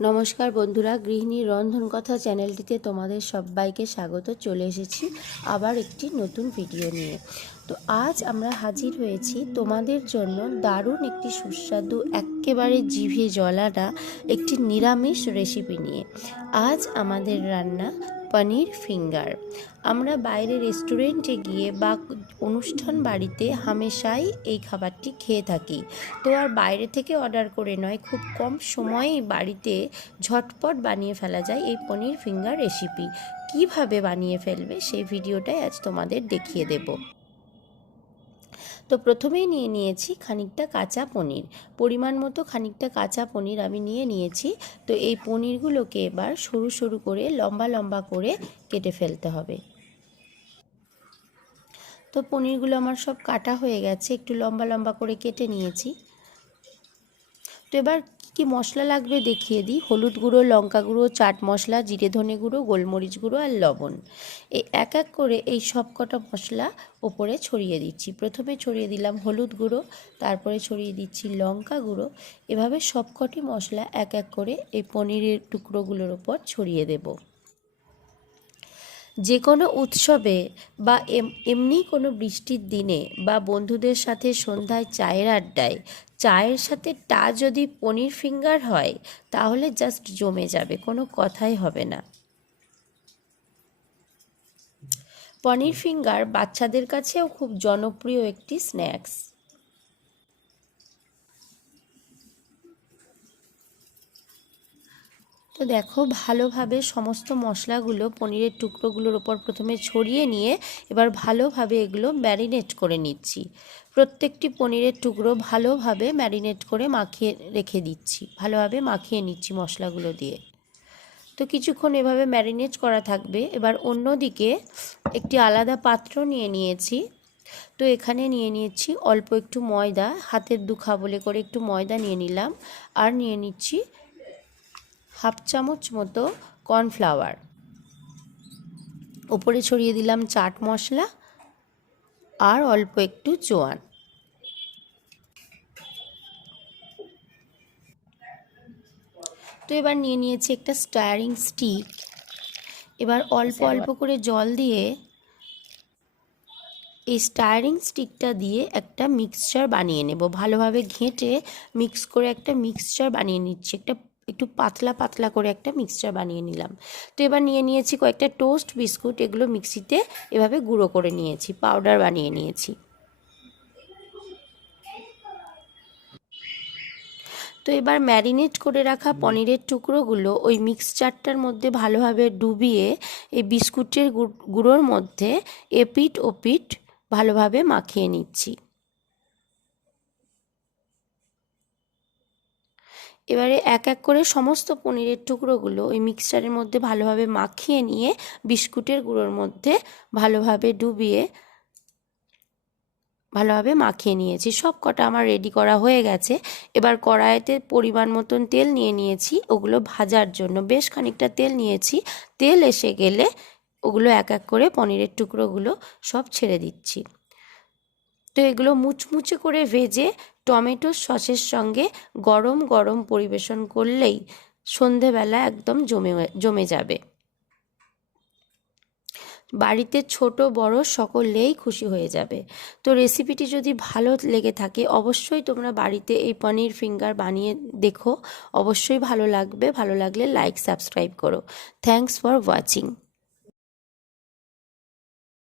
নমস্কার বন্ধুরা, গৃহিণী রন্ধন কথা চ্যানেলটিতে তোমাদের সবাইকে স্বাগত। চলে এসেছি আবার একটি নতুন ভিডিও নিয়ে। তো আজ আমরা হাজির হয়েছি তোমাদের জন্য দারুণ একটি সুস্বাদু, এক্কেবারে জিভে জলাটা একটি নিরামিষ রেসিপি নিয়ে। আজ আমাদের রান্না পনির ফিঙ্গার। আমরা বাইরে রেস্টুরেন্টে গিয়ে বা অনুষ্ঠান বাড়িতে হামেশাই এই খাবারটি খেয়ে থাকি। তো আর বাইরে থেকে অর্ডার করে নয়, খুব কম সময়েই বাড়িতে ঝটপট বানিয়ে ফেলা যায় এই পনির ফিঙ্গার রেসিপি। কিভাবে বানিয়ে ফেলবে সেই ভিডিওটাই আজ তোমাদের দেখিয়ে দেব। তো প্রথমেই নিয়ে নিয়েছি খানিকটা কাঁচা পনির। পরিমাণ মতো খানিকটা কাঁচা পনির আমি নিয়েছি। তো এই পনিরগুলোকে এবার সরু সরু করে লম্বা লম্বা করে কেটে ফেলতে হবে। তো পনিরগুলো আমার সব কাটা হয়ে গেছে, একটু লম্বা লম্বা করে কেটে নিয়েছি। তো এবার কি মশলা লাগবে দেখিয়ে দিই। হলুদ গুঁড়ো, লঙ্কা গুঁড়ো, চাট মশলা, জিরে ধনে গুঁড়ো, গোলমরিচ গুঁড়ো আর লবণ। এই এক এক করে এই সব কটা মশলা ওপরে ছড়িয়ে দিচ্ছি। প্রথমে ছড়িয়ে দিলাম হলুদ গুঁড়ো, তারপরে ছড়িয়ে দিচ্ছি লঙ্কা গুঁড়ো। এভাবে সবকটি মশলা এক এক করে এই পনিরের টুকরোগুলোর ওপর ছড়িয়ে দেব। যে কোনো উৎসবে বা এমনি কোনো বৃষ্টির দিনে বা বন্ধুদের সাথে সন্ধ্যায় চায়ের আড্ডায় চায়ের সাথে যদি পনির ফিঙ্গার হয় তাহলে জাস্ট জমে যাবে, কোনো কথাই হবে না। পনির ফিঙ্গার বাচ্চাদের কাছেও খুব জনপ্রিয় একটি স্ন্যাক্স। তো দেখো, ভালোভাবে সমস্ত মশলাগুলো পনিরের টুকরোগুলোর ওপর প্রথমে ছড়িয়ে নিয়ে এবার ভালোভাবে এগুলো ম্যারিনেট করে নিচ্ছি। প্রত্যেকটি পনিরের টুকরো ভালোভাবে ম্যারিনেট করে মাখিয়ে রেখে দিচ্ছি, ভালোভাবে মাখিয়ে নিচ্ছি মশলাগুলো দিয়ে। তো কিছুক্ষণ এভাবে ম্যারিনেট করা থাকবে। এবার অন্যদিকে একটি আলাদা পাত্র নিয়ে নিয়েছি। তো এখানে নিয়ে নিয়েছি অল্প একটু ময়দা, হাতের দুখা বলে করে একটু ময়দা নিয়ে নিলাম। আর নিয়ে নিচ্ছি হাফ চামচ মতো কর্নফ্লাওয়ার। ওপরে ছড়িয়ে দিলাম চাট মশলা আর অল্প একটু জোয়ান। তো এবার নিয়ে নিয়েছি একটা স্টায়ারিং স্টিক। এবার অল্প অল্প করে জল দিয়ে এই স্টায়ারিং স্টিকটা দিয়ে একটা মিক্সচার বানিয়ে নেব। ভালোভাবে ঘেঁটে মিক্স করে একটা মিক্সচার বানিয়ে নিচ্ছি। একটু পাতলা পাতলা করে একটা মিক্সচার বানিয়ে নিলাম। তো এবার নিয়ে নিয়েছি কয়েকটা টোস্ট বিস্কুট। এগুলো মিক্সিতে এভাবে গুঁড়ো করে নিয়েছি, পাউডার বানিয়ে নিয়েছি। তো এবার ম্যারিনেট করে রাখা পনিরের টুকরোগুলো ওই মিক্সচারটার মধ্যে ভালোভাবে ডুবিয়ে এই বিস্কুটের গুঁড়োর মধ্যে এপিঠ ওপিঠ ভালোভাবে মাখিয়ে নিচ্ছি। এবারে এক এক করে সমস্ত পনিরের টুকরোগুলো ওই মিক্সচারের মধ্যে ভালোভাবে মাখিয়ে নিয়ে বিস্কুটের গুঁড়োর মধ্যে ভালোভাবে ডুবিয়ে ভালোভাবে মাখিয়ে নিয়েছি। সব কটা আমার রেডি করা হয়ে গেছে। এবার কড়াইতে পরিমাণ মতন তেল নিয়ে নিয়েছি ওগুলো ভাজার জন্য। বেশ খানিকটা তেল নিয়েছি। তেল এসে গেলে ওগুলো এক এক করে পনিরের টুকরোগুলো সব ছেড়ে দিচ্ছি। তো এগুলো মুচমুচে করে ভেজে টমেটোর সসের সঙ্গে গরম গরম পরিবেশন করলেই সন্ধেবেলা একদম জমে যাবে। বাড়িতে ছোট বড় সকলেই খুশি হয়ে যাবে। তো রেসিপিটি যদি ভালো লেগে থাকে অবশ্যই তোমরা বাড়িতে এই পনির ফিঙ্গার বানিয়ে দেখো। অবশ্যই ভালো লাগবে। ভালো লাগলে লাইক সাবস্ক্রাইব করো। Thanks for watching.